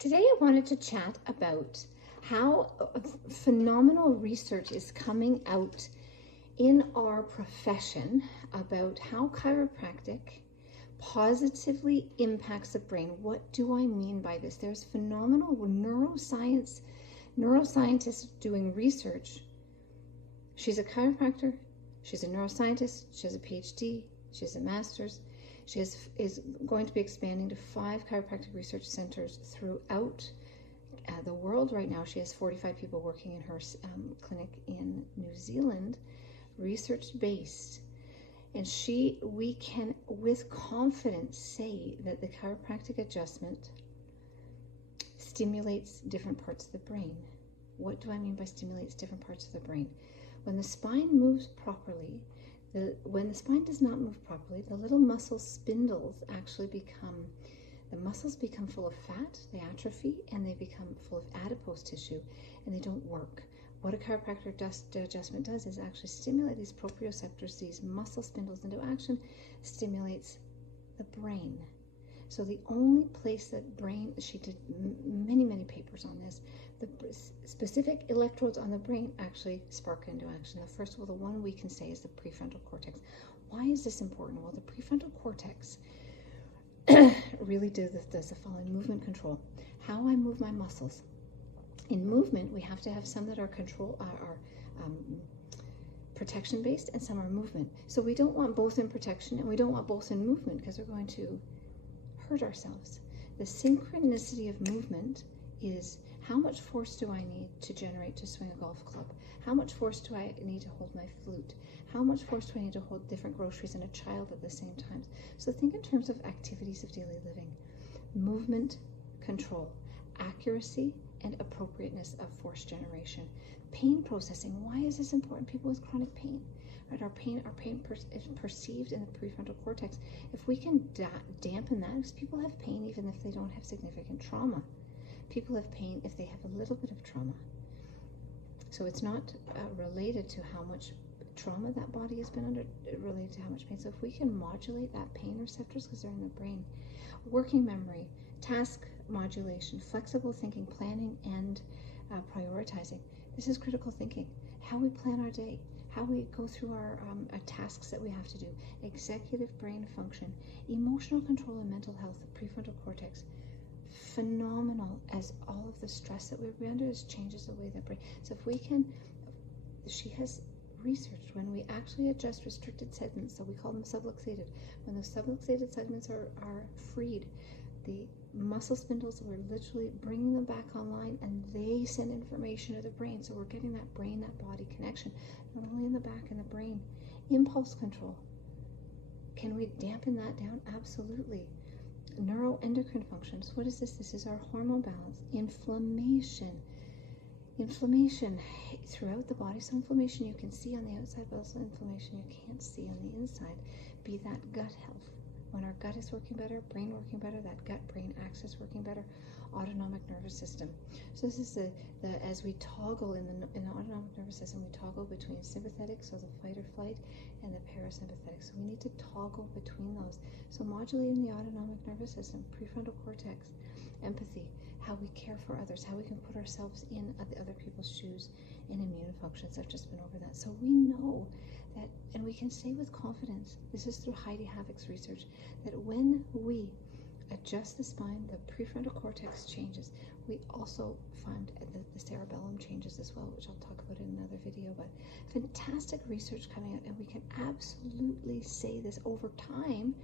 Today I wanted to chat about how phenomenal research is coming out in our profession about how chiropractic positively impacts the brain. What do I mean by this? There's phenomenal neuroscientists doing research. She's a chiropractor, she's a neuroscientist, she has a PhD, she has a master's. She is going to be expanding to 5 chiropractic research centers throughout the world right now. She has 45 people working in her clinic in New Zealand, research-based. And we can with confidence say that the chiropractic adjustment stimulates different parts of the brain. What do I mean by stimulates different parts of the brain? When the spine moves properly, when the spine does not move properly, the little muscle spindles actually the muscles become full of fat, they atrophy, and they become full of adipose tissue, and they don't work. What a chiropractic adjustment does is actually stimulate these proprioceptors, these muscle spindles into action, stimulates the brain. So the only place that brain, she did many papers on this, the specific electrodes on the brain actually spark into action. The first of all, the one we can say is the prefrontal cortex. Why is this important? Well, the prefrontal cortex really does the following: movement control. How I move my muscles. In movement, we have to have some that are protection based and some are movement. So we don't want both in protection and we don't want both in movement, because we're going to hurt ourselves. The synchronicity of movement is how much force do I need to generate to swing a golf club? How much force do I need to hold my flute? How much force do I need to hold different groceries and a child at the same time? So think in terms of activities of daily living. Movement control, accuracy and appropriateness of force generation. Pain processing. Why is this important? People with chronic pain. Right, our pain is perceived in the prefrontal cortex. If we can dampen that, because people have pain even if they don't have significant trauma. People have pain if they have a little bit of trauma. So it's not related to how much trauma that body has been under, related to how much pain. So if we can modulate that pain receptors, because they're in the brain, working memory, task modulation, flexible thinking, planning, and prioritizing. This is critical thinking. How we plan our day, how we go through our tasks that we have to do, executive brain function, emotional control and mental health, the prefrontal cortex. Phenomenal, as all of the stress that we're under changes the way that brain. So if we can, she has researched when we actually adjust restricted segments, so we call them subluxated. When those subluxated segments are freed, the muscle spindles, we're literally bringing them back online, and they send information to the brain. So we're getting that brain, that body connection, not only in the back and the brain. Impulse control. Can we dampen that down? Absolutely. Neuroendocrine functions. What is this? This is our hormone balance. Inflammation throughout the body. So inflammation you can see on the outside, but also inflammation you can't see on the inside. Be that gut health. When our gut is working better, brain working better, that gut-brain axis working better, autonomic nervous system. So this is the as we toggle in the autonomic nervous system, we toggle between sympathetic, so the fight or flight, and the parasympathetic. So we need to toggle between those. So modulating the autonomic nervous system, prefrontal cortex, empathy, how we care for others, how we can put ourselves in other people's shoes, and immune functions. I've just been over that. So we know that, and we can say with confidence, this is through Heidi Havoc's research, that when we adjust the spine, the prefrontal cortex changes. We also find that the cerebellum changes as well, which I'll talk about in another video. But fantastic research coming out, and we can absolutely say this over time.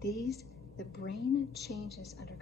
The brain changes under